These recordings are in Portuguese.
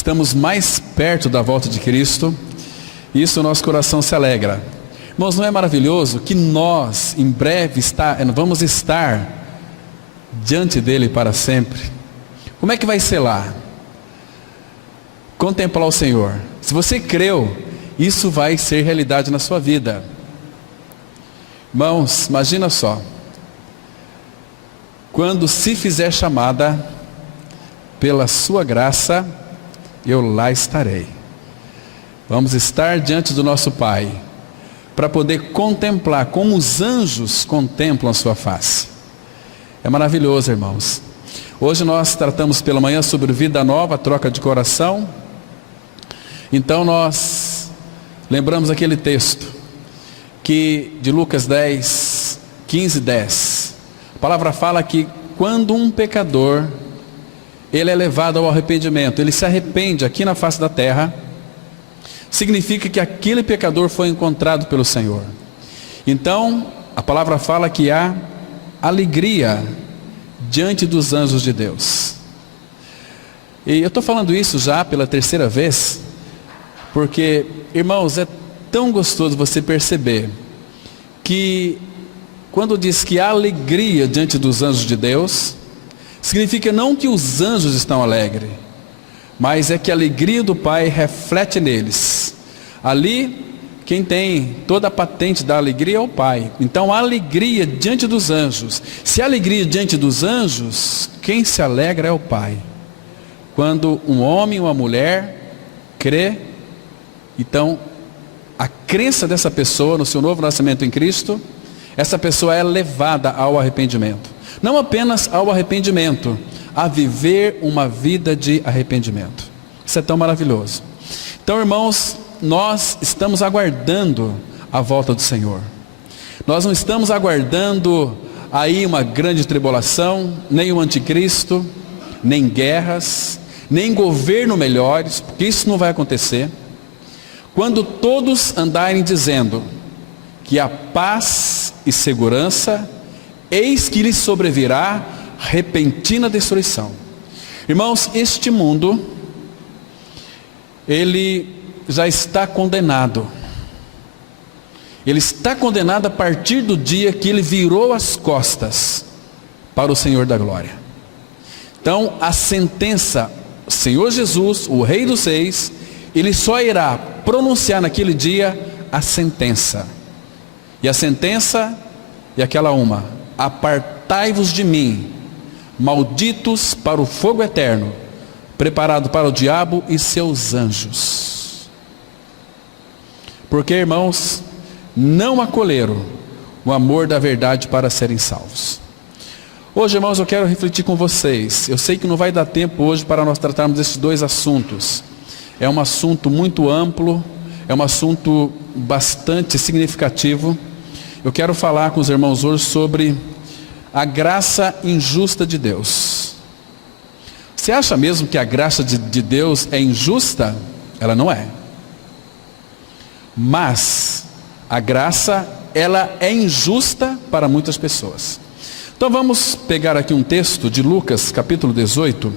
estamos mais perto da volta de Cristo, e isso o nosso coração se alegra. Irmãos, não é maravilhoso que nós, em breve, vamos estar diante dele para sempre? Como é que vai ser lá? Contemplar o Senhor. Se você creu, isso vai ser realidade na sua vida. Irmãos, imagina só, quando se fizer chamada, pela sua graça, eu lá estarei. Vamos estar diante do nosso Pai, para poder contemplar como os anjos contemplam a sua face. É maravilhoso, irmãos. Hoje nós tratamos pela manhã sobre vida nova, troca de coração. Então nós lembramos aquele texto de Lucas 10, 15 e 10. A palavra fala que quando um pecador, ele é levado ao arrependimento, ele se arrepende aqui na face da terra, significa que aquele pecador foi encontrado pelo Senhor. Então, a palavra fala que há alegria diante dos anjos de Deus. E eu estou falando isso já pela terceira vez, porque, irmãos, é tão gostoso você perceber que quando diz que há alegria diante dos anjos de Deus, significa não que os anjos estão alegres, mas é que a alegria do Pai reflete neles. Ali, quem tem toda a patente da alegria é o Pai. Então há alegria diante dos anjos. Se há alegria diante dos anjos, quem se alegra é o Pai. Quando um homem ou uma mulher crê, então a crença dessa pessoa no seu novo nascimento em Cristo, essa pessoa é levada ao arrependimento. Não apenas ao arrependimento, a viver uma vida de arrependimento. Isso é tão maravilhoso. Então, irmãos, nós estamos aguardando a volta do Senhor. Nós não estamos aguardando aí uma grande tribulação, nem o anticristo, nem guerras, nem governo melhores, porque isso não vai acontecer. Quando todos andarem dizendo que a paz e segurança, eis que lhes sobrevirá repentina destruição. Irmãos, este mundo, ele já está condenado. Ele está condenado a partir do dia que ele virou as costas para o Senhor da glória. Então, a sentença, o Senhor Jesus, o Rei dos Reis, ele só irá pronunciar naquele dia a sentença. E a sentença é aquela uma: apartai-vos de mim, malditos para o fogo eterno, preparado para o diabo e seus anjos. Porque, irmãos, não acolheram o amor da verdade para serem salvos. Hoje, irmãos, eu quero refletir com vocês. Eu sei que não vai dar tempo hoje para nós tratarmos desses dois assuntos. É um assunto muito amplo, é um assunto bastante significativo. Eu quero falar com os irmãos hoje sobre a graça injusta de Deus. Você acha mesmo que a graça de Deus é injusta? Ela não é. Mas a graça, ela é injusta para muitas pessoas. Então vamos pegar aqui um texto de Lucas, capítulo 18.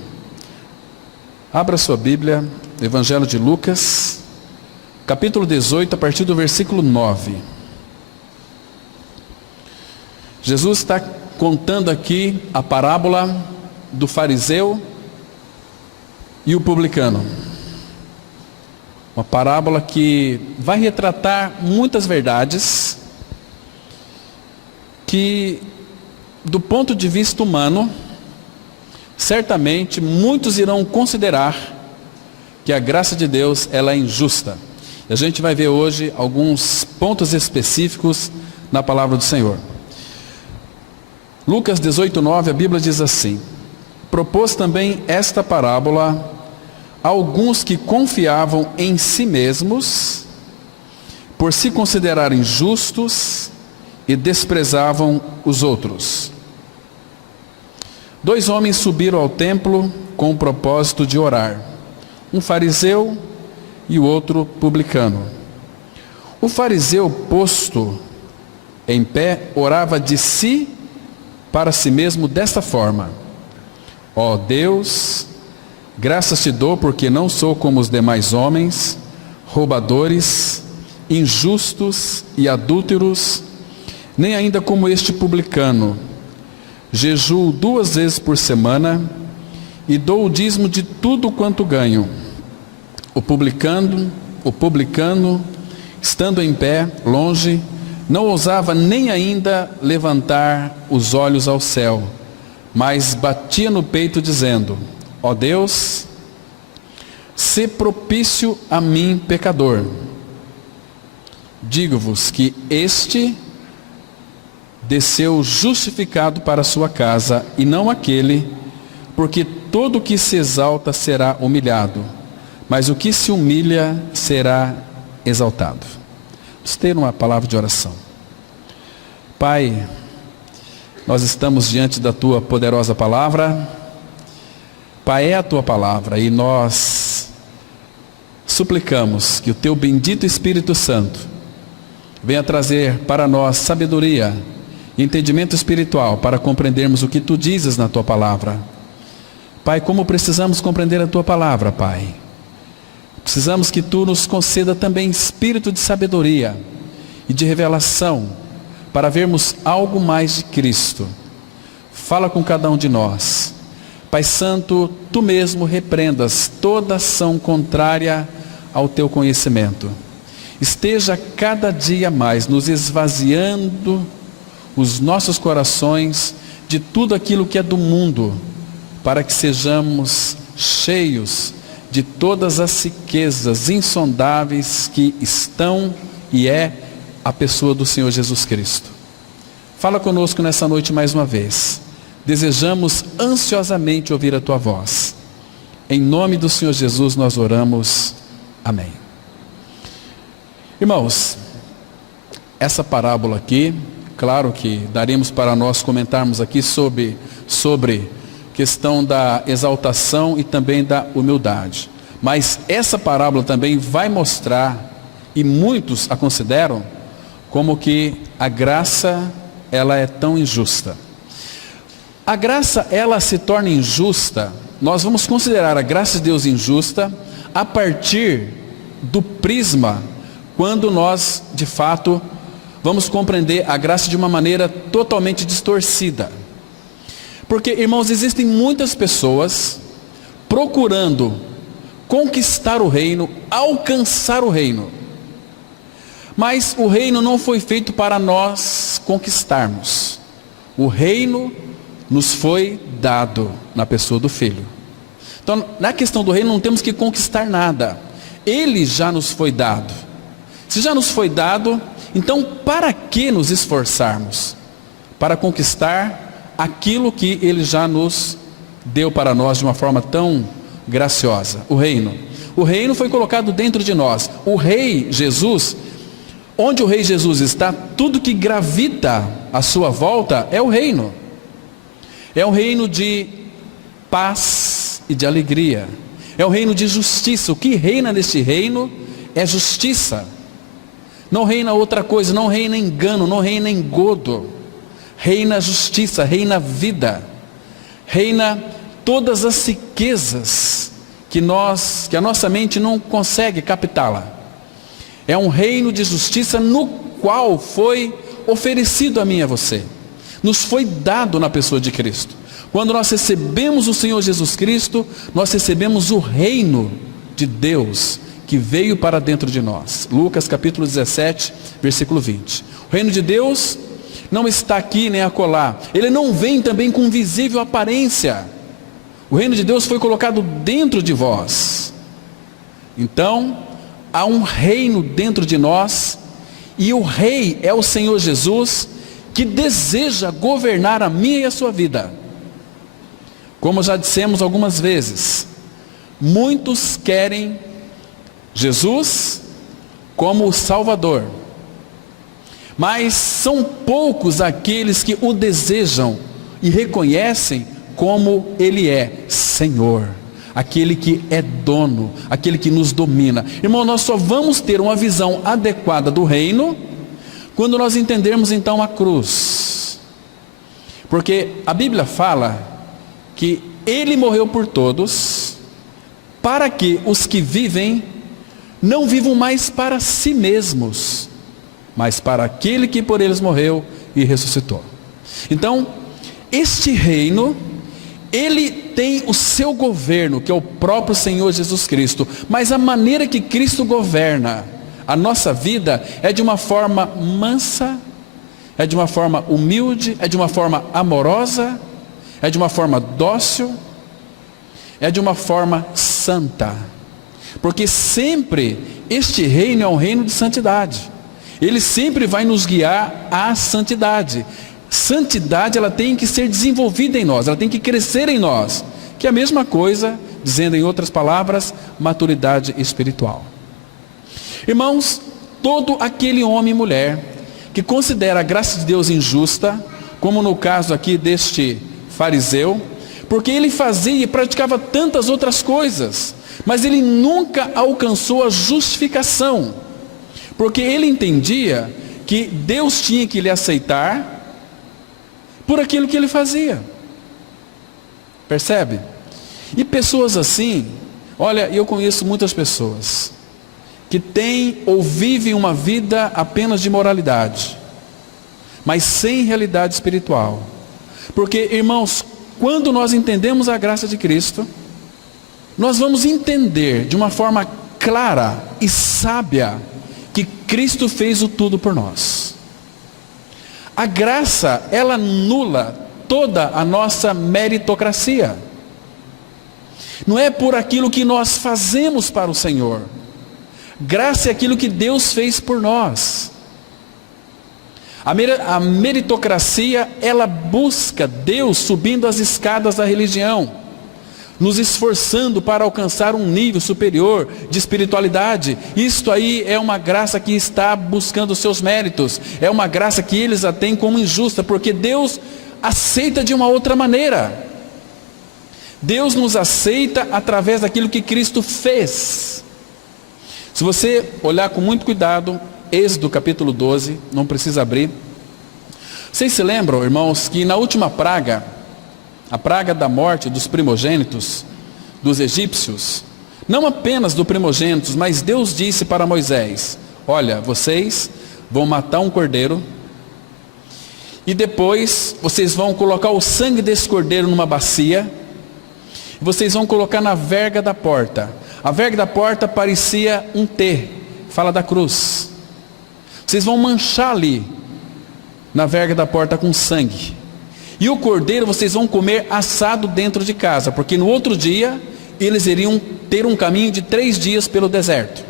Abra sua Bíblia, Evangelho de Lucas, capítulo 18, a partir do versículo 9. Jesus está contando aqui a parábola do fariseu e o publicano. Uma parábola que vai retratar muitas verdades que, do ponto de vista humano, certamente muitos irão considerar que a graça de Deus ela é injusta. E a gente vai ver hoje alguns pontos específicos na palavra do Senhor. Lucas 18:9, a Bíblia diz assim: propôs também esta parábola a alguns que confiavam em si mesmos, por se considerarem justos, e desprezavam os outros. 2 homens subiram ao templo com o propósito de orar, um fariseu e o outro publicano. O fariseu, posto em pé, orava de si para si mesmo desta forma: ó Deus, Graças te dou porque não sou como os demais homens, roubadores, injustos e adúlteros, nem ainda como este publicano. Jejuo 2 vezes por semana e dou o dízimo de tudo quanto ganho. O publicano, estando em pé, longe, não ousava nem ainda levantar os olhos ao céu, mas batia no peito dizendo: ó Deus, sê propício a mim, pecador. Digo-vos que este desceu justificado para a sua casa, e não aquele, porque todo o que se exalta será humilhado, mas o que se humilha será exaltado. Vamos ter uma palavra de oração. Pai, nós estamos diante da Tua poderosa palavra. Pai, é a Tua palavra e nós suplicamos que o Teu bendito Espírito Santo venha trazer para nós sabedoria e entendimento espiritual para compreendermos o que Tu dizes na Tua palavra. Pai, como precisamos compreender a Tua palavra, Pai. Precisamos que Tu nos conceda também espírito de sabedoria e de revelação para vermos algo mais de Cristo. Fala com cada um de nós. Pai Santo, Tu mesmo repreendas toda ação contrária ao Teu conhecimento. Esteja cada dia mais nos esvaziando os nossos corações de tudo aquilo que é do mundo, para que sejamos cheios de todas as riquezas insondáveis que estão e é a pessoa do Senhor Jesus Cristo. Fala conosco nessa noite mais uma vez. Desejamos ansiosamente ouvir a Tua voz. Em nome do Senhor Jesus nós oramos. Amém. Irmãos, essa parábola aqui, claro que daríamos para nós comentarmos aqui sobre questão da exaltação e também da humildade. Mas essa parábola também vai mostrar, e muitos a consideram, como que a graça, ela é tão injusta. A graça, ela se torna injusta, nós vamos considerar a graça de Deus injusta a partir do prisma, quando nós, de fato, vamos compreender a graça de uma maneira totalmente distorcida. Porque, irmãos, existem muitas pessoas procurando conquistar o reino, alcançar o reino. Mas o reino não foi feito para nós conquistarmos. O reino nos foi dado na pessoa do Filho. Então, na questão do reino não temos que conquistar nada. Ele já nos foi dado. Se já nos foi dado, então para que nos esforçarmos? Para conquistar aquilo que Ele já nos deu para nós de uma forma tão graciosa. O reino. O reino foi colocado dentro de nós. O Rei Jesus, onde o Rei Jesus está, tudo que gravita à sua volta é o reino. É um reino de paz e de alegria. É um reino de justiça. O que reina neste reino é justiça. Não reina outra coisa, não reina engano, não reina engodo. Reina justiça, reina vida. Reina todas as riquezas que a nossa mente não consegue captá-la. É um reino de justiça no qual foi oferecido a mim e a você. Nos foi dado na pessoa de Cristo. Quando nós recebemos o Senhor Jesus Cristo, nós recebemos o reino de Deus que veio para dentro de nós. Lucas capítulo 17, versículo 20. O reino de Deus não está aqui nem acolá. Ele não vem também com visível aparência. O reino de Deus foi colocado dentro de vós. Então, há um reino dentro de nós, e o rei é o Senhor Jesus, que deseja governar a minha e a sua vida. Como já dissemos algumas vezes, muitos querem Jesus como o Salvador, mas são poucos aqueles que o desejam e reconhecem como Ele é Senhor, aquele que é dono, aquele que nos domina. Irmão, nós só vamos ter uma visão adequada do reino quando nós entendermos então a cruz, porque a Bíblia fala que Ele morreu por todos, para que os que vivem não vivam mais para si mesmos, mas para aquele que por eles morreu e ressuscitou. Então, este reino, ele tem o seu governo, que é o próprio Senhor Jesus Cristo, mas a maneira que Cristo governa a nossa vida é de uma forma mansa, é de uma forma humilde, é de uma forma amorosa, é de uma forma dócil, é de uma forma santa, porque sempre este reino é um reino de santidade, ele sempre vai nos guiar à santidade. Santidade, ela tem que ser desenvolvida em nós, ela tem que crescer em nós, que é a mesma coisa, dizendo em outras palavras, maturidade espiritual. Irmãos, todo aquele homem e mulher que considera a graça de Deus injusta, como no caso aqui deste fariseu, porque ele fazia e praticava tantas outras coisas, mas ele nunca alcançou a justificação, porque ele entendia que Deus tinha que lhe aceitar por aquilo que ele fazia. Percebe? E pessoas assim, olha, eu conheço muitas pessoas que têm ou vivem uma vida apenas de moralidade, mas sem realidade espiritual. Porque, irmãos, quando nós entendemos a graça de Cristo, nós vamos entender de uma forma clara e sábia que Cristo fez o tudo por nós. A graça, ela anula toda a nossa meritocracia. Não é por aquilo que nós fazemos para o Senhor. Graça é aquilo que Deus fez por nós. A meritocracia, ela busca Deus subindo as escadas da religião, nos esforçando para alcançar um nível superior de espiritualidade. Isto aí é uma graça que está buscando os seus méritos, é uma graça que eles a têm como injusta, porque Deus aceita de uma outra maneira. Deus nos aceita através daquilo que Cristo fez. Se você olhar com muito cuidado, Êxodo capítulo 12, não precisa abrir. Vocês se lembram, irmãos, que na última praga, a praga da morte dos primogênitos, dos egípcios, não apenas dos primogênitos, mas Deus disse para Moisés: olha, vocês vão matar um cordeiro, e depois vocês vão colocar o sangue desse cordeiro numa bacia, e vocês vão colocar na verga da porta. A verga da porta parecia um T, fala da cruz. Vocês vão manchar ali, na verga da porta, com sangue. E o cordeiro vocês vão comer assado dentro de casa, porque no outro dia eles iriam ter um caminho de 3 dias pelo deserto.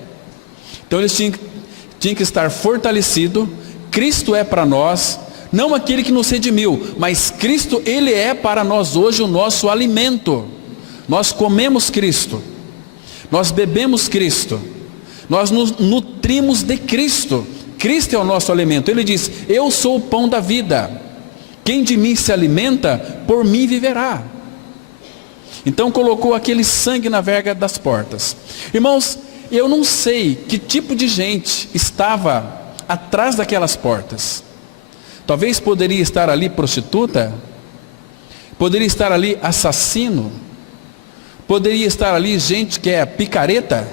Então eles tinham que estar fortalecidos. Cristo é para nós, não aquele que nos redimiu, mas Cristo, Ele é para nós hoje o nosso alimento. Nós comemos Cristo, nós bebemos Cristo, nós nos nutrimos de Cristo. Cristo é o nosso alimento. Ele diz: eu sou o pão da vida, quem de mim se alimenta, por mim viverá. Então colocou aquele sangue na verga das portas. Irmãos, eu não sei que tipo de gente estava atrás daquelas portas. Talvez poderia estar ali prostituta, poderia estar ali assassino, poderia estar ali gente que é picareta,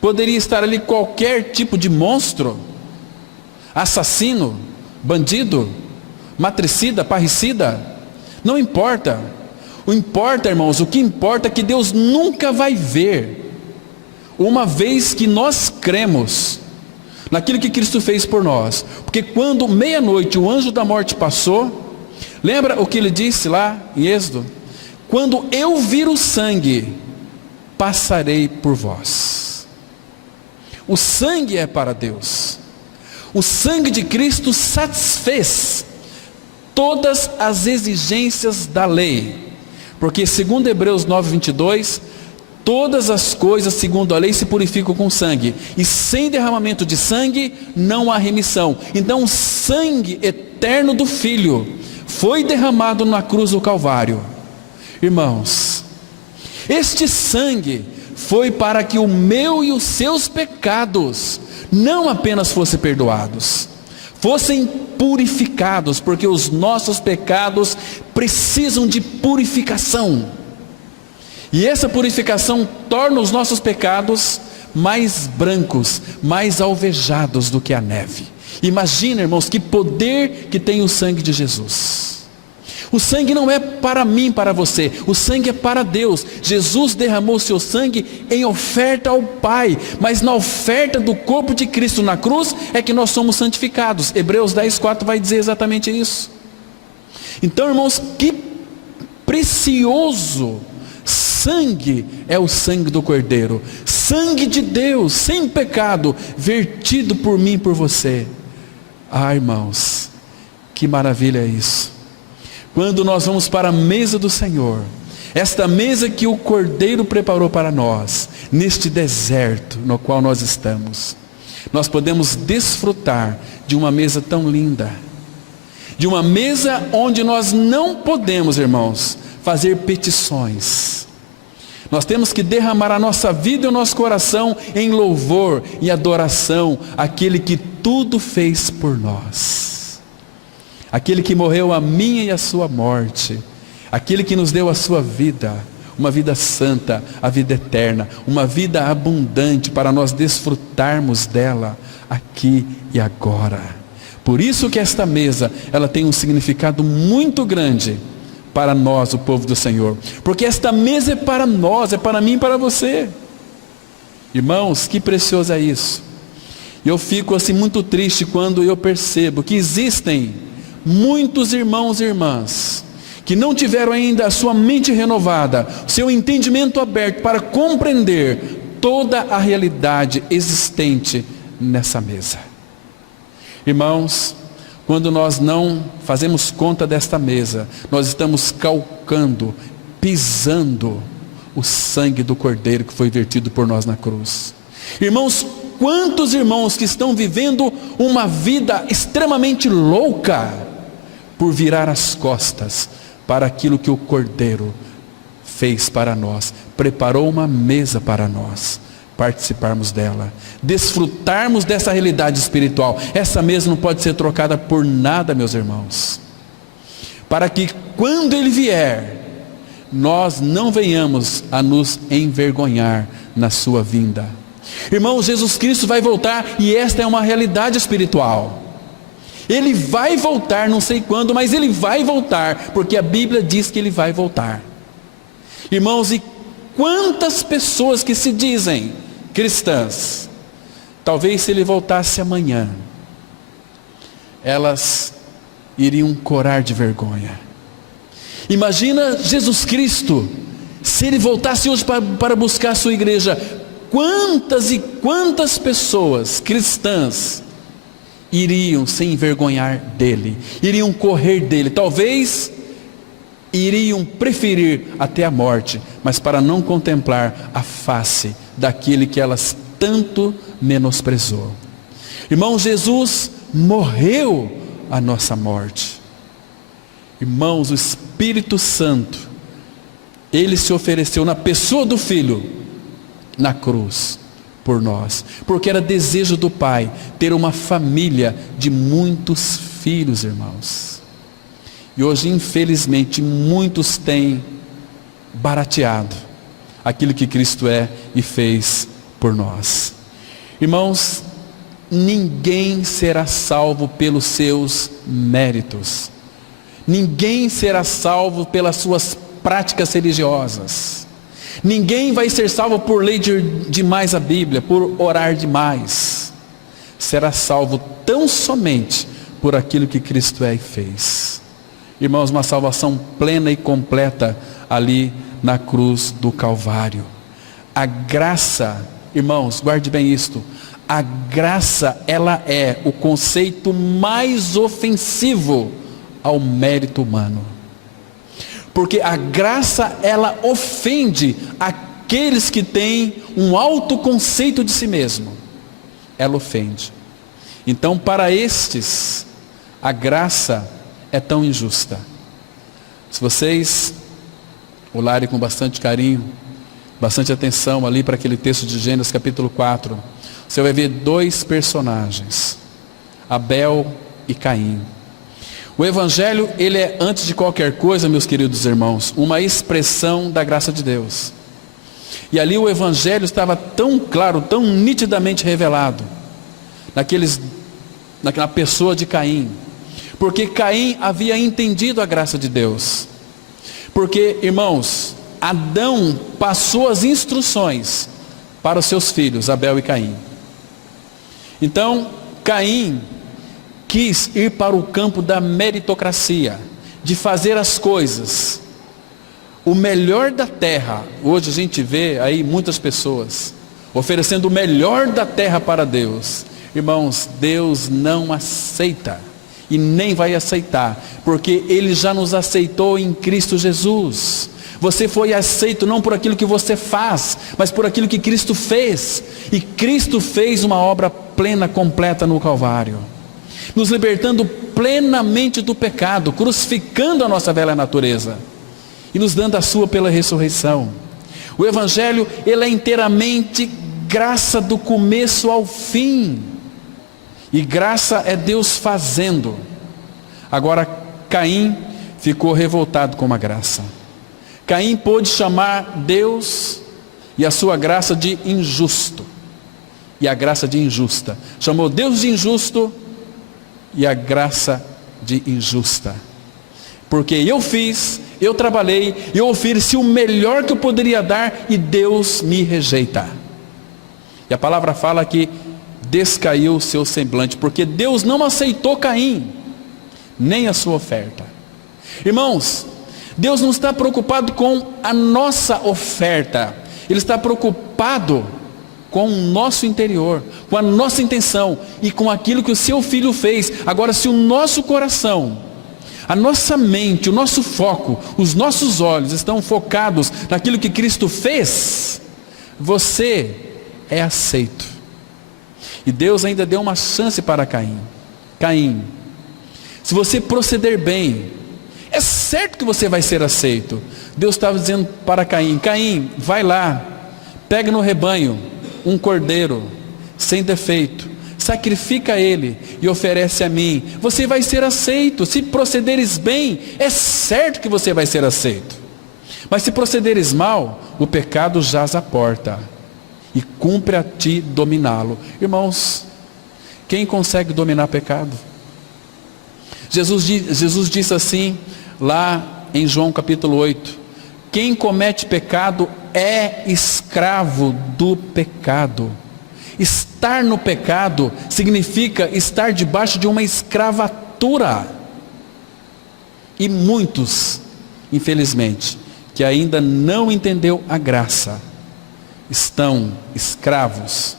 poderia estar ali qualquer tipo de monstro, assassino, bandido, matricida, parricida, não importa. Irmãos, o que importa é que Deus nunca vai ver, uma vez que nós cremos naquilo que Cristo fez por nós. Porque quando meia-noite o anjo da morte passou, lembra o que ele disse lá em Êxodo? Quando eu vir o sangue, passarei por vós. O sangue é para Deus. O sangue de Cristo satisfez todas as exigências da lei, porque segundo Hebreus 9:22, todas as coisas segundo a lei se purificam com sangue, e sem derramamento de sangue não há remissão. Então o sangue eterno do Filho foi derramado na cruz do Calvário. Irmãos, este sangue foi para que o meu e os seus pecados não apenas fossem perdoados, fossem purificados, porque os nossos pecados precisam de purificação. E essa purificação torna os nossos pecados mais brancos, mais alvejados do que a neve. Imagina, irmãos, que poder que tem o sangue de Jesus. O sangue não é para mim, para você, o sangue é para Deus. Jesus derramou seu sangue em oferta ao Pai, mas na oferta do corpo de Cristo na cruz é que nós somos santificados. Hebreus 10:4 vai dizer exatamente isso. Então, irmãos, que precioso sangue é o sangue do Cordeiro, sangue de Deus, sem pecado, vertido por mim e por você. Ah, irmãos, que maravilha é isso. Quando nós vamos para a mesa do Senhor, esta mesa que o Cordeiro preparou para nós, neste deserto no qual nós estamos, nós podemos desfrutar de uma mesa tão linda, de uma mesa onde nós não podemos, irmãos, fazer petições. Nós temos que derramar a nossa vida e o nosso coração em louvor e adoração àquele que tudo fez por nós, aquele que morreu a minha e a sua morte, aquele que nos deu a sua vida, uma vida santa, a vida eterna, uma vida abundante para nós desfrutarmos dela aqui e agora. Por isso que esta mesa, ela tem um significado muito grande para nós, o povo do Senhor, porque esta mesa é para nós, é para mim e para você. Irmãos, que precioso é isso. Eu fico assim muito triste quando eu percebo que existem muitos irmãos e irmãs que não tiveram ainda a sua mente renovada, seu entendimento aberto para compreender toda a realidade existente nessa mesa. Irmãos, quando nós não fazemos conta desta mesa, nós estamos calcando, pisando o sangue do Cordeiro que foi vertido por nós na cruz. Irmãos, quantos irmãos que estão vivendo uma vida extremamente louca por virar as costas para aquilo que o Cordeiro fez para nós, preparou uma mesa para nós participarmos dela, desfrutarmos dessa realidade espiritual. Essa mesa não pode ser trocada por nada, meus irmãos, para que quando Ele vier, nós não venhamos a nos envergonhar na sua vinda. Irmãos, Jesus Cristo vai voltar, e esta é uma realidade espiritual. Ele vai voltar, não sei quando, mas Ele vai voltar, porque a Bíblia diz que Ele vai voltar. Irmãos, e quantas pessoas que se dizem cristãs, talvez se Ele voltasse amanhã, elas iriam corar de vergonha. Imagina Jesus Cristo, se Ele voltasse hoje para buscar a sua igreja, quantas e quantas pessoas cristãs iriam se envergonhar dEle, iriam correr dEle, talvez iriam preferir até a morte, mas para não contemplar a face daquele que elas tanto menosprezou. Irmão, Jesus morreu a nossa morte. Irmãos, o Espírito Santo, Ele se ofereceu na pessoa do Filho, na cruz, por nós, porque era desejo do Pai ter uma família de muitos filhos, irmãos. E hoje, infelizmente, muitos têm barateado aquilo que Cristo é e fez por nós. Irmãos, ninguém será salvo pelos seus méritos. Ninguém será salvo pelas suas práticas religiosas. Ninguém vai ser salvo por ler demais a Bíblia, por orar demais. Será salvo tão somente por aquilo que Cristo é e fez. Irmãos, uma salvação plena e completa ali na cruz do Calvário. A graça, irmãos, guarde bem isto, a graça, ela é o conceito mais ofensivo ao mérito humano. Porque a graça, ela ofende aqueles que têm um alto conceito de si mesmo. Ela ofende. Então, para estes, a graça é tão injusta. Se vocês olharem com bastante carinho, bastante atenção ali para aquele texto de Gênesis capítulo 4, você vai ver dois personagens, Abel e Caim. O Evangelho, ele é, antes de qualquer coisa, meus queridos irmãos, uma expressão da graça de Deus. E ali o evangelho estava tão claro, tão nitidamente revelado, naquela pessoa de Caim. Porque Caim havia entendido a graça de Deus. Porque, irmãos, Adão passou as instruções para os seus filhos, Abel e Caim. Então, Caim quis ir para o campo da meritocracia, de fazer as coisas, o melhor da terra. Hoje a gente vê aí muitas pessoas oferecendo o melhor da terra para Deus. Irmãos, Deus não aceita e nem vai aceitar, porque Ele já nos aceitou em Cristo Jesus. Você foi aceito não por aquilo que você faz, mas por aquilo que Cristo fez. E Cristo fez uma obra plena, completa no Calvário, nos libertando plenamente do pecado, crucificando a nossa velha natureza e nos dando a sua pela ressurreição. O Evangelho, ele é inteiramente graça do começo ao fim. E graça é Deus fazendo. Agora, Caim ficou revoltado com a graça. Caim pôde chamar Deus e a sua graça de injusto, e a graça de injusta. Chamou Deus de injusto e a graça de injusta. Porque eu fiz, eu trabalhei, eu ofereci o melhor que eu poderia dar e Deus me rejeita. E a palavra fala que descaiu o seu semblante, porque Deus não aceitou Caim, nem a sua oferta. Irmãos, Deus não está preocupado com a nossa oferta, Ele está preocupado com o nosso interior, com a nossa intenção e com aquilo que o seu Filho fez. Agora, se o nosso coração, a nossa mente, o nosso foco, os nossos olhos estão focados naquilo que Cristo fez, você é aceito. E Deus ainda deu uma chance para Caim. Caim, se você proceder bem, é certo que você vai ser aceito. Deus estava dizendo para Caim: Caim, vai lá, pega no rebanho um cordeiro sem defeito, sacrifica ele e oferece a mim, você vai ser aceito. Se procederes bem, é certo que você vai ser aceito. Mas se procederes mal, o pecado jaz à porta e cumpre a ti dominá-lo. Irmãos, quem consegue dominar pecado? Jesus disse assim lá em João capítulo 8: quem comete pecado é escravo do pecado. Estar no pecado significa estar debaixo de uma escravatura. E muitos, infelizmente, que ainda não entendeu a graça, estão escravos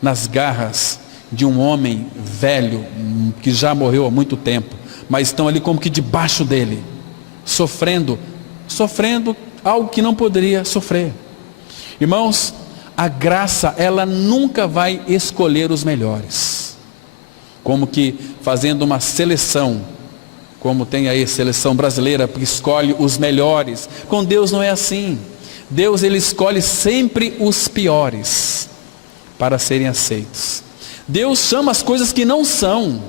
nas garras de um homem velho, que já morreu há muito tempo, mas estão ali como que debaixo dele, sofrendo algo que não poderia sofrer. Irmãos, a graça, ela nunca vai escolher os melhores, como que fazendo uma seleção, como tem aí a seleção brasileira que escolhe os melhores. Com Deus não é assim. Deus, ele escolhe sempre os piores para serem aceitos. Deus chama as coisas que não são,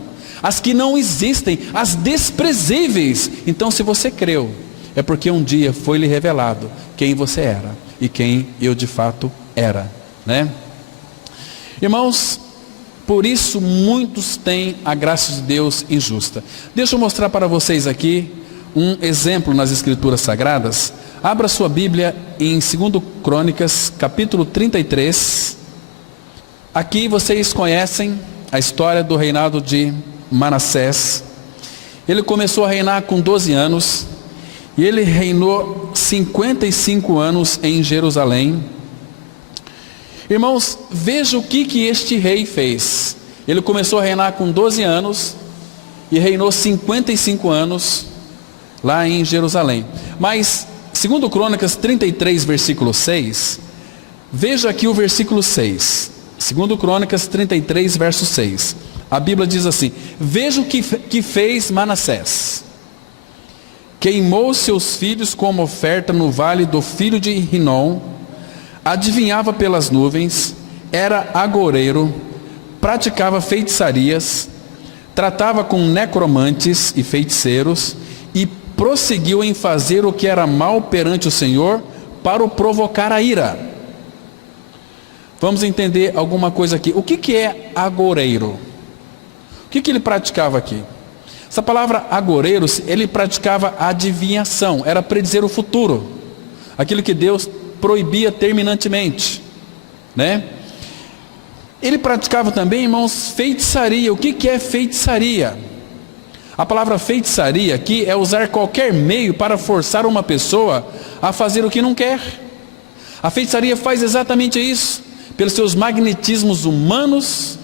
as que não existem, as desprezíveis. Então, se você creu, é porque um dia foi lhe revelado quem você era e quem eu de fato era, né? Irmãos, por isso muitos têm a graça de Deus injusta. Deixa eu mostrar para vocês aqui um exemplo nas Escrituras Sagradas. Abra sua Bíblia em 2 Crônicas, capítulo 33. Aqui vocês conhecem a história do reinado de Manassés. Ele começou a reinar com 12 anos, e ele reinou 55 anos em Jerusalém. Irmãos, veja o que este rei fez. Ele começou a reinar com 12 anos, e reinou 55 anos lá em Jerusalém. Mas 2 Crônicas 33, versículo 6, veja aqui o versículo 6. 2 Crônicas 33, verso 6. A Bíblia diz assim: veja o que fez Manassés. Queimou seus filhos como oferta no vale do filho de Rinom, adivinhava pelas nuvens, era agoureiro, praticava feitiçarias, tratava com necromantes e feiticeiros, e prosseguiu em fazer o que era mal perante o Senhor, para o provocar a ira. Vamos entender alguma coisa aqui. O que é agoreiro? O que ele praticava aqui? Essa palavra agoreiro, ele praticava adivinhação, era predizer o futuro, aquilo que Deus proibia terminantemente, né? Ele praticava também, irmãos, feitiçaria. O que é feitiçaria? A palavra feitiçaria aqui é usar qualquer meio para forçar uma pessoa a fazer o que não quer. A feitiçaria faz exatamente isso. Pelos seus magnetismos humanos,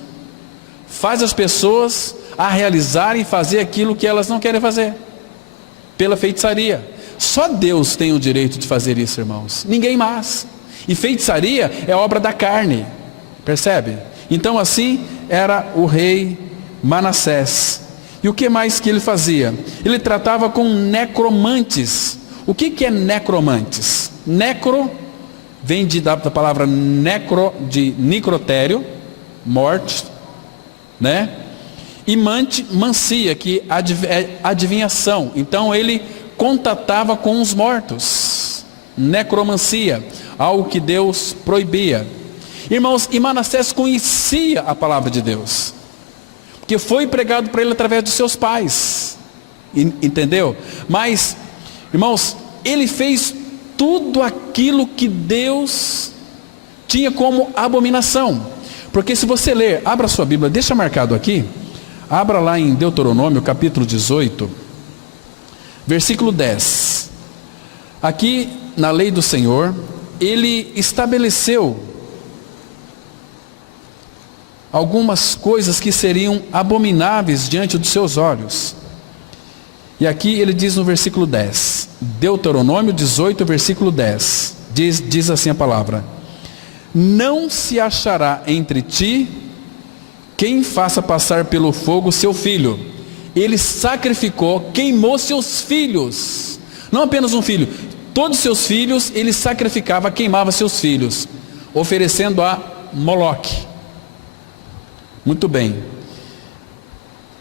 faz as pessoas a realizarem e fazer aquilo que elas não querem fazer. Pela feitiçaria. Só Deus tem o direito de fazer isso, irmãos. Ninguém mais. E feitiçaria é obra da carne. Percebe? Então assim era o rei Manassés. E o que mais que ele fazia? Ele tratava com necromantes. O que é necromantes? Necro vem da palavra necro, de necrotério, morte, né? E mancia, que é adivinhação. Então ele contatava com os mortos. Necromancia, algo que Deus proibia. Irmãos, e Manassés conhecia a palavra de Deus, porque foi pregado para ele através dos seus pais, entendeu? Mas, irmãos, ele fez tudo aquilo que Deus tinha como abominação. Porque se você ler, abra sua Bíblia, deixa marcado aqui, abra lá em Deuteronômio capítulo 18, versículo 10. Aqui na lei do Senhor, ele estabeleceu algumas coisas que seriam abomináveis diante dos seus olhos. E aqui ele diz no versículo 10, Deuteronômio 18, versículo 10, diz assim a palavra: não se achará entre ti quem faça passar pelo fogo seu filho. Ele sacrificou, queimou seus filhos, não apenas um filho, todos seus filhos ele sacrificava, queimava seus filhos, oferecendo a Moloque. Muito bem.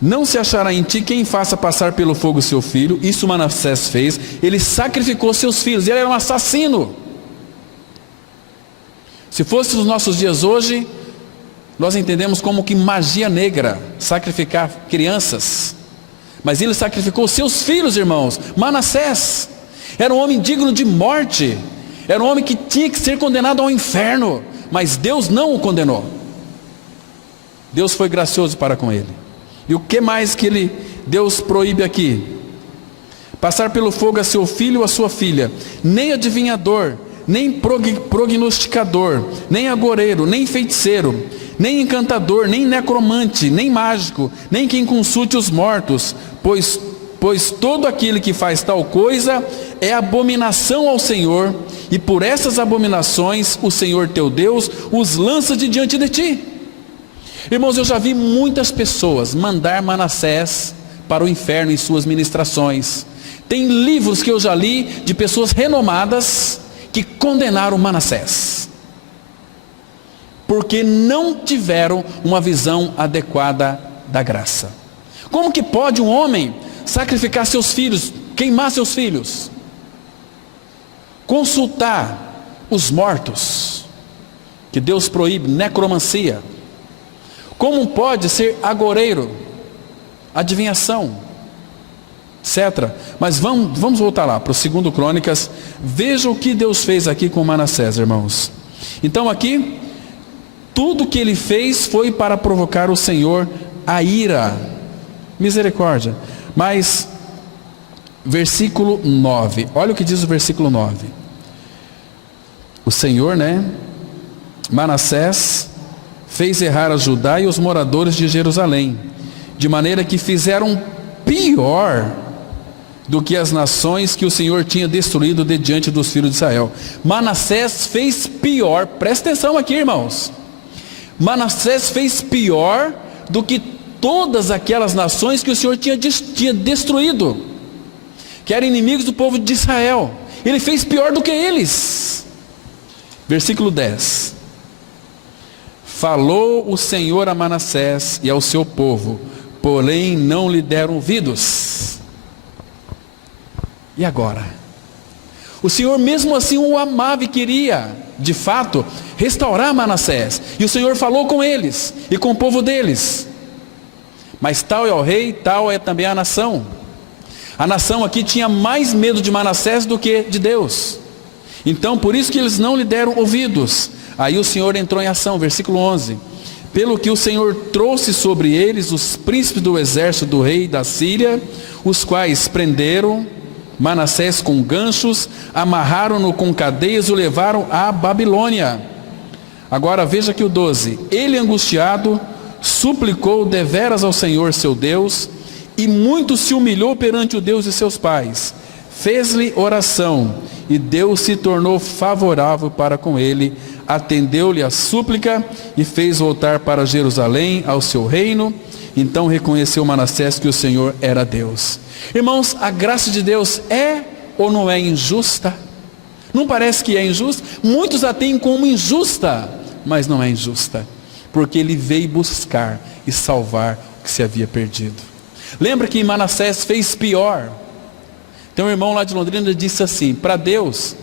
Não se achará em ti quem faça passar pelo fogo seu filho. Isso Manassés fez. Ele sacrificou seus filhos. Ele era um assassino. Se fosse nos nossos dias hoje, nós entendemos como que magia negra, sacrificar crianças. Mas ele sacrificou seus filhos, irmãos. Manassés era um homem digno de morte. Era um homem que tinha que ser condenado ao inferno. Mas Deus não o condenou. Deus foi gracioso para com ele. E o que mais que Deus proíbe aqui? Passar pelo fogo a seu filho ou a sua filha. Nem adivinhador, nem prognosticador, nem agoreiro, nem feiticeiro, nem encantador, nem necromante, nem mágico, nem quem consulte os mortos, pois todo aquele que faz tal coisa é abominação ao Senhor, e por essas abominações o Senhor teu Deus os lança de diante de ti. Irmãos, eu já vi muitas pessoas mandar Manassés para o inferno em suas ministrações. Tem livros que eu já li de pessoas renomadas que condenaram Manassés, porque não tiveram uma visão adequada da graça. Como que pode um homem sacrificar seus filhos, queimar seus filhos, consultar os mortos, que Deus proíbe, necromancia? Como pode ser agoreiro, adivinhação, etc. Mas vamos voltar lá para o 2 Crônicas. Veja o que Deus fez aqui com Manassés, irmãos. Então aqui, tudo que ele fez foi para provocar o Senhor a ira, misericórdia. Mas, versículo 9, olha o que diz o versículo 9. O Senhor, Manassés fez errar a Judá e os moradores de Jerusalém, de maneira que fizeram pior do que as nações que o Senhor tinha destruído de diante dos filhos de Israel. Manassés fez pior, presta atenção aqui, irmãos. Manassés fez pior do que todas aquelas nações que o Senhor tinha destruído, que eram inimigos do povo de Israel. Ele fez pior do que eles. Versículo 10. Falou o Senhor a Manassés e ao seu povo, porém não lhe deram ouvidos. E agora? O Senhor mesmo assim o amava e queria, de fato, restaurar Manassés. E o Senhor falou com eles e com o povo deles. Mas tal é o rei, tal é também a nação. A nação aqui tinha mais medo de Manassés do que de Deus. Então, por isso que eles não lhe deram ouvidos. Aí o Senhor entrou em ação, versículo 11. Pelo que o Senhor trouxe sobre eles os príncipes do exército do rei da Síria, os quais prenderam Manassés com ganchos, amarraram-no com cadeias e o levaram à Babilônia. Agora veja aqui o 12. Ele, angustiado, suplicou deveras ao Senhor seu Deus, e muito se humilhou perante o Deus de seus pais. Fez-lhe oração, e Deus se tornou favorável para com ele, atendeu-lhe a súplica, e fez voltar para Jerusalém, ao seu reino. Então reconheceu Manassés que o Senhor era Deus. Irmãos, a graça de Deus é ou não é injusta? Não parece que é injusta? Muitos a têm como injusta, mas não é injusta, porque ele veio buscar e salvar o que se havia perdido. Lembra que Manassés fez pior? Tem um irmão lá de Londrina que disse assim: para Deus,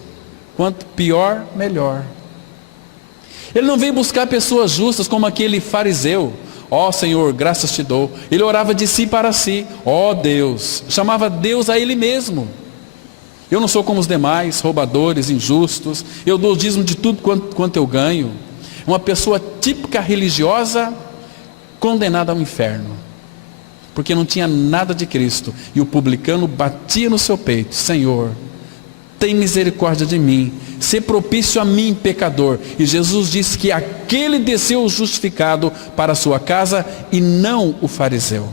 quanto pior, melhor. Ele não veio buscar pessoas justas como aquele fariseu. Ó Senhor, graças te dou. Ele orava de si para si. Ó Deus, chamava Deus a ele mesmo. Eu não sou como os demais, roubadores, injustos. Eu dou o dízimo de tudo quanto eu ganho. Uma pessoa típica religiosa, condenada ao inferno, porque não tinha nada de Cristo. E o publicano batia no seu peito: Senhor, tem misericórdia de mim, sê propício a mim, pecador. E Jesus disse que aquele desceu justificado para a sua casa e não o fariseu.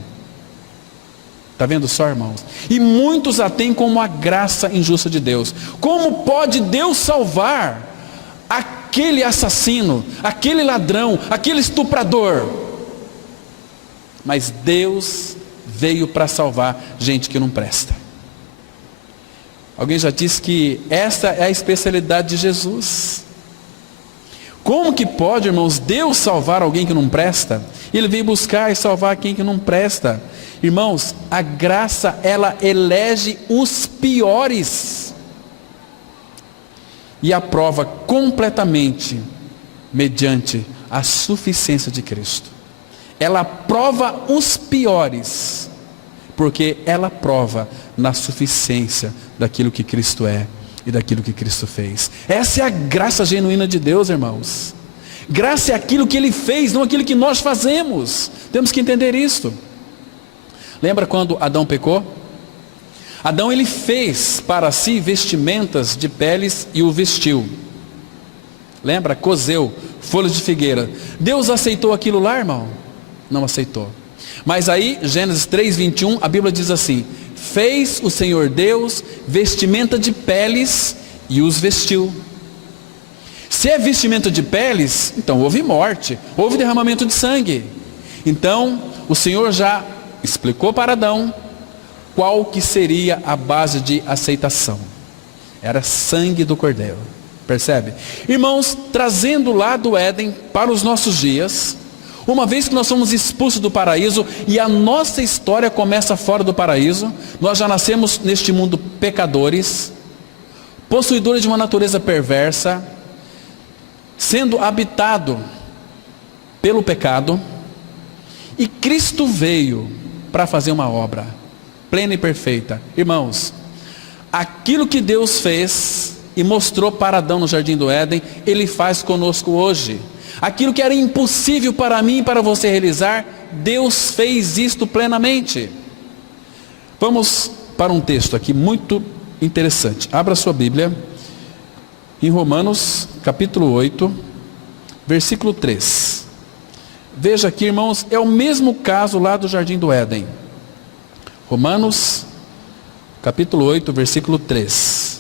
Está vendo só, irmãos? E muitos a têm como a graça injusta de Deus. Como pode Deus salvar aquele assassino, aquele ladrão, aquele estuprador? Mas Deus veio para salvar gente que não presta. Alguém já disse que esta é a especialidade de Jesus. Como que pode, irmãos, Deus salvar alguém que não presta? Ele veio buscar e salvar quem que não presta. Irmãos, a graça, ela elege os piores e aprova completamente mediante a suficiência de Cristo. Ela aprova os piores, porque ela prova na suficiência daquilo que Cristo é e daquilo que Cristo fez. Essa é a graça genuína de Deus, irmãos. Graça é aquilo que Ele fez, não aquilo que nós fazemos. Temos que entender isso. Lembra quando Adão pecou? Adão, ele fez para si vestimentas de peles e o vestiu. Lembra? Cozeu folhas de figueira. Deus aceitou aquilo lá, irmão? Não aceitou. Mas aí, Gênesis 3:21, a Bíblia diz assim: fez o Senhor Deus vestimenta de peles e os vestiu. Se é vestimenta de peles, então houve morte, houve derramamento de sangue. Então, o Senhor já explicou para Adão qual que seria a base de aceitação. Era sangue do cordeiro. Percebe? Irmãos, trazendo lá do Éden para os nossos dias, uma vez que nós somos expulsos do paraíso e a nossa história começa fora do paraíso, nós já nascemos neste mundo pecadores, possuidores de uma natureza perversa, sendo habitado pelo pecado, e Cristo veio para fazer uma obra plena e perfeita. Irmãos, aquilo que Deus fez e mostrou para Adão no jardim do Éden, Ele faz conosco hoje. Aquilo que era impossível para mim e para você realizar, Deus fez isto plenamente. Vamos para um texto aqui muito interessante. Abra sua Bíblia em Romanos capítulo 8, versículo 3. Veja aqui, irmãos, é o mesmo caso lá do jardim do Éden. Romanos capítulo 8, versículo 3.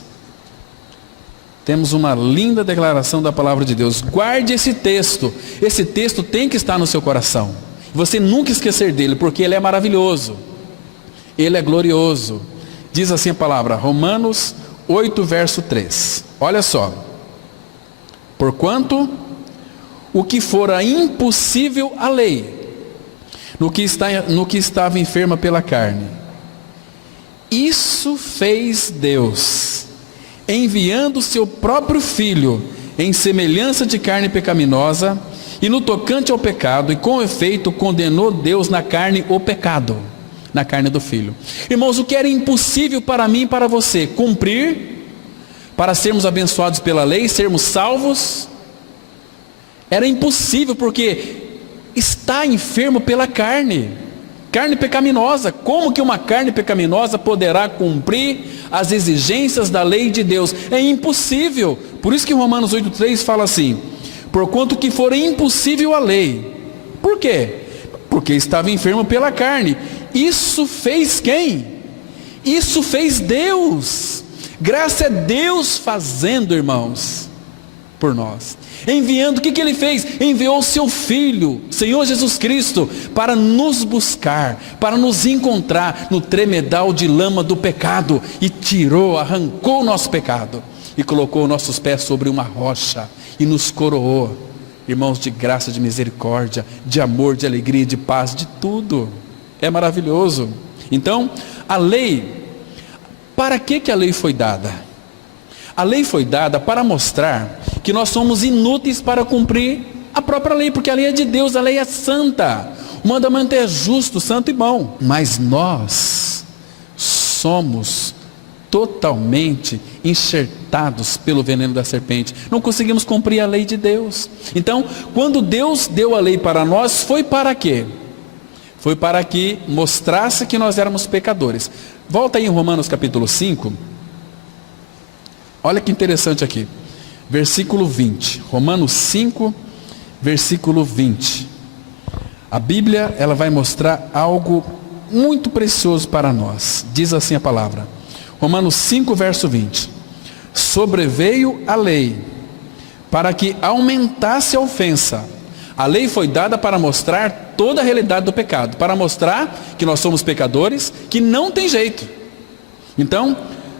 Temos uma linda declaração da palavra de Deus. Guarde esse texto. Esse texto tem que estar no seu coração. Você nunca esquecer dele, porque ele é maravilhoso. Ele é glorioso. Diz assim a palavra, Romanos 8, verso 3. Olha só. Porquanto o que fora impossível à lei, no que estava enferma pela carne, isso fez Deus, enviando seu próprio Filho em semelhança de carne pecaminosa, e no tocante ao pecado, e com efeito condenou Deus na carne o pecado, na carne do Filho. Irmãos, o que era impossível para mim e para você cumprir, para sermos abençoados pela lei, sermos salvos, era impossível, porque está enfermo pela carne pecaminosa. Como que uma carne pecaminosa poderá cumprir as exigências da lei de Deus? É impossível. Por isso que Romanos 8,3 fala assim: porquanto que for impossível a lei. Por quê? Porque estava enfermo pela carne. Isso fez quem? Isso fez Deus. Graça é Deus fazendo, irmãos, por nós. Enviando, o que ele fez? Enviou o seu Filho, Senhor Jesus Cristo, para nos buscar, para nos encontrar no tremedal de lama do pecado, e tirou, arrancou o nosso pecado, e colocou nossos pés sobre uma rocha, e nos coroou, irmãos, de graça, de misericórdia, de amor, de alegria, de paz, de tudo. É maravilhoso. Então, a lei, para que a lei foi dada? A lei foi dada para mostrar que nós somos inúteis para cumprir a própria lei, porque a lei é de Deus, a lei é santa, o mandamento é justo, santo e bom. Mas nós somos totalmente enxertados pelo veneno da serpente, não conseguimos cumprir a lei de Deus. Então, quando Deus deu a lei para nós, foi para quê? Foi para que mostrasse que nós éramos pecadores. Volta aí em Romanos capítulo 5, olha que interessante aqui, versículo 20, Romanos 5, versículo 20, a Bíblia, ela vai mostrar algo muito precioso para nós. Diz assim a palavra, Romanos 5, verso 20, sobreveio a lei, para que aumentasse a ofensa. A lei foi dada para mostrar toda a realidade do pecado, para mostrar que nós somos pecadores, que não tem jeito. Então,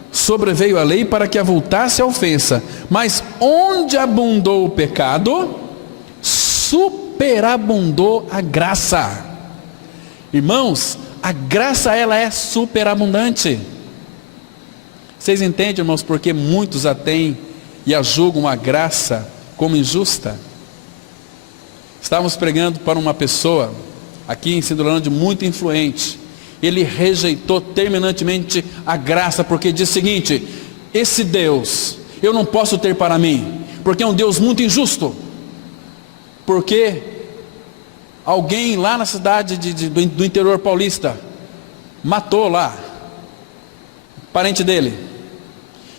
sobreveio a lei para que avultasse a ofensa, mas onde abundou o pecado, superabundou a graça. Irmãos, a graça, ela é superabundante. Vocês entendem, irmãos, porque muitos a têm e a julgam a graça como injusta? Estávamos pregando para uma pessoa aqui em Cidrolândia muito influente. Ele rejeitou terminantemente a graça, porque diz o seguinte: esse Deus eu não posso ter para mim, porque é um Deus muito injusto, porque alguém lá na cidade do interior paulista matou lá parente dele,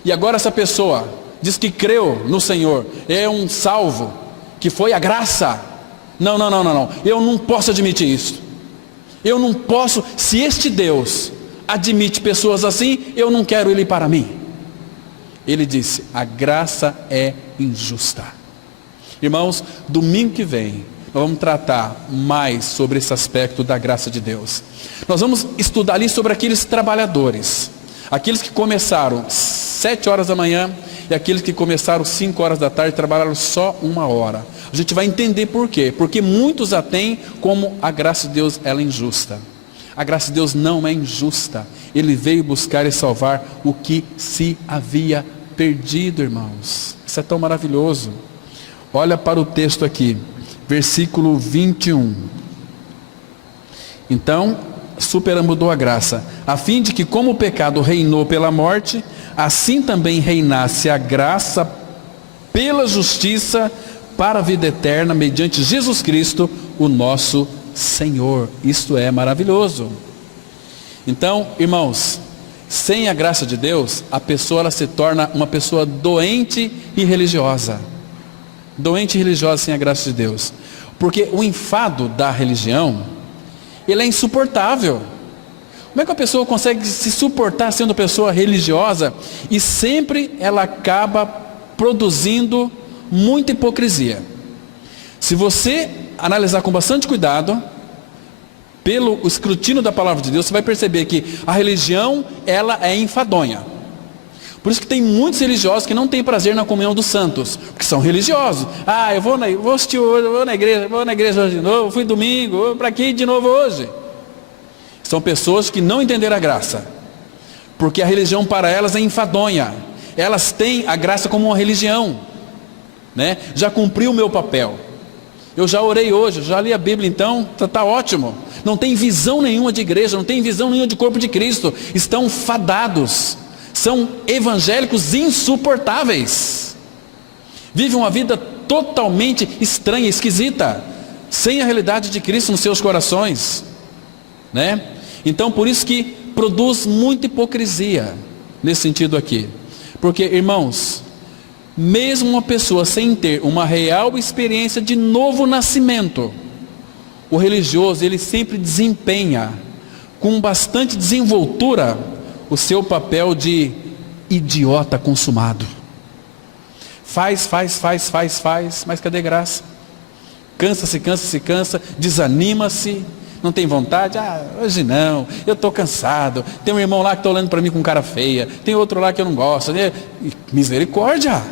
e agora essa pessoa diz que creu no Senhor, é um salvo, que foi a graça. Não, eu não posso admitir isso. Eu não posso, se este Deus admite pessoas assim, eu não quero ele para mim. Ele disse, a graça é injusta. Irmãos, domingo que vem, nós vamos tratar mais sobre esse aspecto da graça de Deus. Nós vamos estudar ali sobre aqueles trabalhadores, aqueles que começaram 7 horas da manhã, e aqueles que começaram 5 horas da tarde, trabalharam só 1 hora. A gente vai entender por quê. Porque muitos a têm como a graça de Deus, ela é injusta. A graça de Deus não é injusta. Ele veio buscar e salvar o que se havia perdido, irmãos. Isso é tão maravilhoso. Olha para o texto aqui, versículo 21. Então, superabundou a graça, a fim de que, como o pecado reinou pela morte, assim também reinasse a graça pela justiça para a vida eterna, mediante Jesus Cristo, o nosso Senhor. Isto é maravilhoso. Então, irmãos, sem a graça de Deus, a pessoa ela se torna uma pessoa doente e religiosa. Doente e religiosa sem a graça de Deus. Porque o enfado da religião, ele é insuportável. Como é que a pessoa consegue se suportar sendo pessoa religiosa e sempre ela acaba produzindo muita hipocrisia? Se você analisar com bastante cuidado, pelo escrutínio da palavra de Deus, você vai perceber que a religião, ela é enfadonha. Por isso que tem muitos religiosos que não têm prazer na comunhão dos santos, porque são religiosos. Ah, eu vou assistir hoje, eu vou na igreja hoje de novo, fui domingo, para que ir de novo hoje? São pessoas que não entenderam a graça, porque a religião para elas é enfadonha, elas têm a graça como uma religião, né? Já cumpri o meu papel, eu já orei hoje, já li a Bíblia, então está ótimo. Não tem visão nenhuma de igreja, não tem visão nenhuma de corpo de Cristo, estão fadados, são evangélicos insuportáveis, vivem uma vida totalmente estranha, esquisita, sem a realidade de Cristo nos seus corações, né? Então por isso que produz muita hipocrisia nesse sentido aqui, porque, irmãos, mesmo uma pessoa sem ter uma real experiência de novo nascimento, o religioso, ele sempre desempenha com bastante desenvoltura o seu papel de idiota consumado. Faz, mas cadê graça? Cansa, desanima-se, não tem vontade, hoje não, eu estou cansado, tem um irmão lá que está olhando para mim com cara feia, tem outro lá que eu não gosto, misericórdia,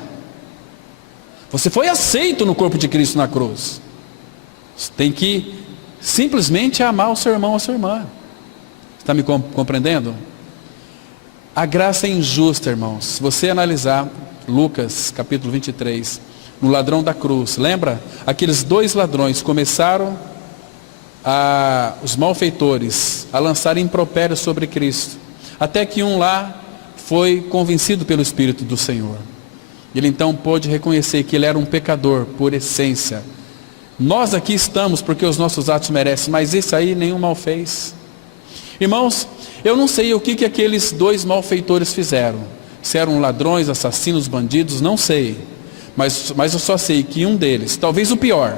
você foi aceito no corpo de Cristo na cruz, você tem que simplesmente amar o seu irmão ou a sua irmã. Está me compreendendo? A graça é injusta, irmãos. Se você analisar Lucas capítulo 23, no ladrão da cruz, lembra? Aqueles dois ladrões começaram, os malfeitores, a lançarem impropérios sobre Cristo, até que um lá foi convencido pelo Espírito do Senhor. Ele então pôde reconhecer que ele era um pecador por essência. Nós aqui estamos porque os nossos atos merecem, mas esse aí nenhum mal fez. Irmãos, eu não sei o que aqueles dois malfeitores fizeram, se eram ladrões, assassinos, bandidos, não sei, mas eu só sei que um deles, talvez o pior,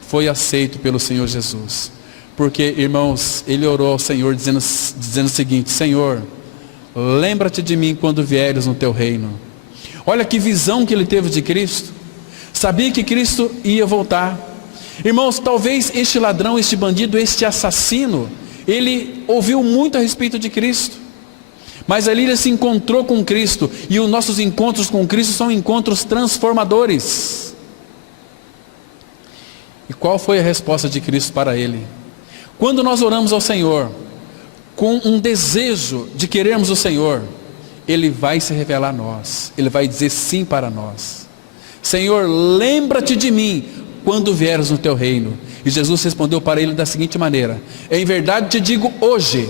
foi aceito pelo Senhor Jesus, porque, irmãos, ele orou ao Senhor dizendo o seguinte: Senhor, lembra-te de mim quando vieres no teu reino. Olha que visão que ele teve de Cristo, sabia que Cristo ia voltar. Irmãos, talvez este ladrão, este bandido, este assassino, ele ouviu muito a respeito de Cristo, mas ali ele se encontrou com Cristo, e os nossos encontros com Cristo são encontros transformadores. E qual foi a resposta de Cristo para ele? Quando nós oramos ao Senhor, com um desejo de querermos o Senhor, Ele vai se revelar a nós, Ele vai dizer sim para nós. Senhor, lembra-te de mim quando vieres no teu reino. E Jesus respondeu para ele da seguinte maneira: em verdade te digo hoje,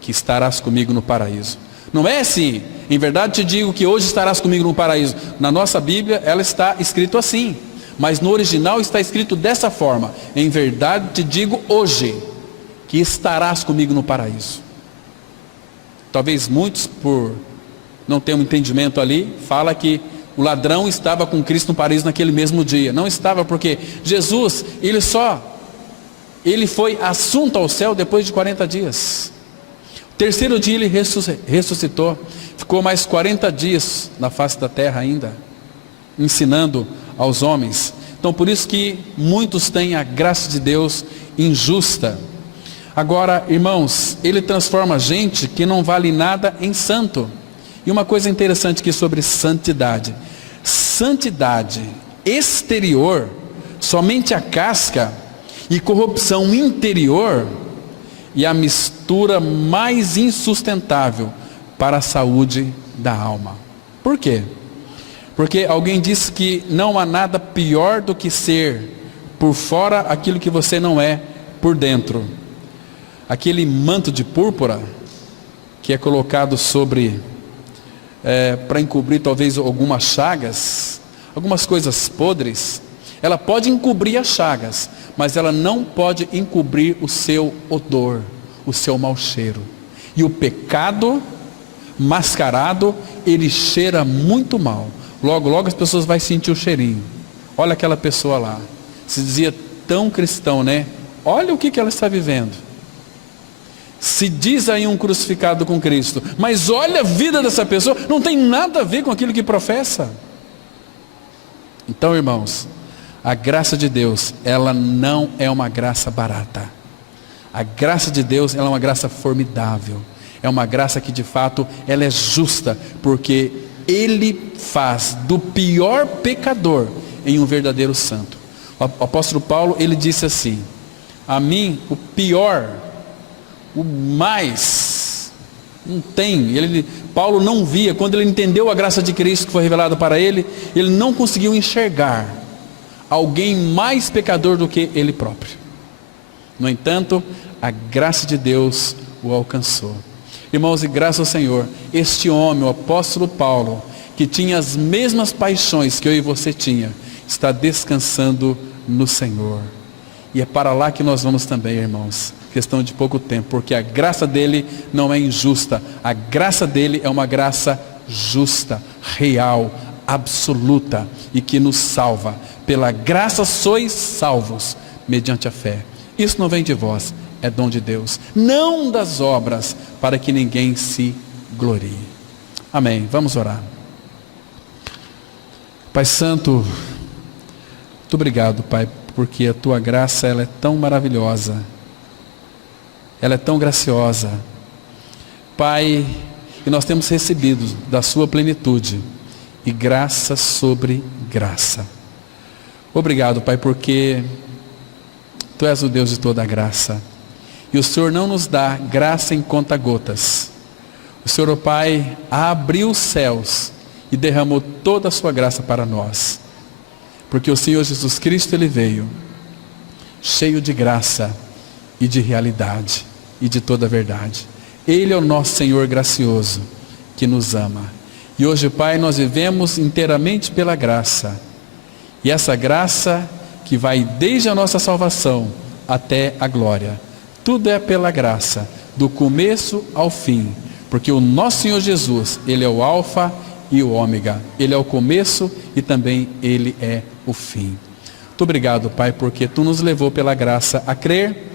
que estarás comigo no paraíso. Não é assim, em verdade te digo que hoje estarás comigo no paraíso. Na nossa Bíblia ela está escrito assim, mas no original está escrito dessa forma: em verdade te digo hoje, que estarás comigo no paraíso. Talvez muitos, por não ter um entendimento ali, fala que o ladrão estava com Cristo no paraíso naquele mesmo dia. Não estava, porque Jesus, ele foi assunto ao céu depois de 40 dias. Terceiro dia ele ressuscitou, ficou mais 40 dias na face da terra ainda, ensinando aos homens. Então por isso que muitos têm a graça de Deus injusta. Agora, irmãos, ele transforma gente que não vale nada em santo. E uma coisa interessante aqui sobre santidade: santidade exterior, somente a casca, e corrupção interior, e a mistura mais insustentável para a saúde da alma. Por quê? Porque alguém disse que não há nada pior do que ser por fora aquilo que você não é por dentro. Aquele manto de púrpura que é colocado sobre, para encobrir talvez algumas chagas, algumas coisas podres, ela pode encobrir as chagas, mas ela não pode encobrir o seu odor, o seu mau cheiro. E o pecado mascarado, ele cheira muito mal. Logo, logo as pessoas vão sentir o cheirinho. Olha aquela pessoa lá, se dizia tão cristão, né? Olha o que ela está vivendo. Se diz aí um crucificado com Cristo, mas olha a vida dessa pessoa, não tem nada a ver com aquilo que professa. Então, irmãos, a graça de Deus, ela não é uma graça barata. A graça de Deus, ela é uma graça formidável. É uma graça que de fato, ela é justa, porque Ele faz do pior pecador em um verdadeiro santo. O apóstolo Paulo, ele disse assim: a mim, o pior, o mais Não tem. Paulo não via. Quando ele entendeu a graça de Cristo que foi revelada para ele, ele não conseguiu enxergar alguém mais pecador do que ele próprio. No entanto, a graça de Deus o alcançou. Irmãos, e graças ao Senhor, este homem, o apóstolo Paulo, que tinha as mesmas paixões que eu e você tinha, está descansando no Senhor. E é para lá que nós vamos também, irmãos. Questão de pouco tempo, porque a graça dele não é injusta. A graça dele é uma graça justa, real, absoluta e que nos salva. Pela graça sois salvos, mediante a fé. Isso não vem de vós, é dom de Deus, não das obras, para que ninguém se glorie. Amém. Vamos orar. Pai Santo, muito obrigado, Pai, porque a tua graça ela é tão maravilhosa, ela é tão graciosa, Pai, e nós temos recebido da sua plenitude, e graça sobre graça. Obrigado, Pai, porque tu és o Deus de toda a graça, e o Senhor não nos dá graça em conta-gotas. O Senhor, ó Pai, abriu os céus e derramou toda a sua graça para nós, porque o Senhor Jesus Cristo, Ele veio cheio de graça e de realidade e de toda a verdade. Ele é o nosso Senhor gracioso, que nos ama. E hoje, Pai, nós vivemos inteiramente pela graça. E essa graça que vai desde a nossa salvação até a glória. Tudo é pela graça, do começo ao fim. Porque o nosso Senhor Jesus, Ele é o alfa e o ômega. Ele é o começo e também Ele é o fim. Muito obrigado, Pai, porque Tu nos levou pela graça a crer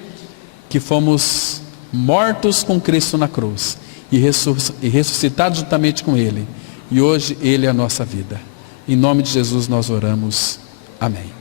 que fomos mortos com Cristo na cruz e ressuscitados juntamente com Ele. E hoje Ele é a nossa vida. Em nome de Jesus nós oramos. Amém.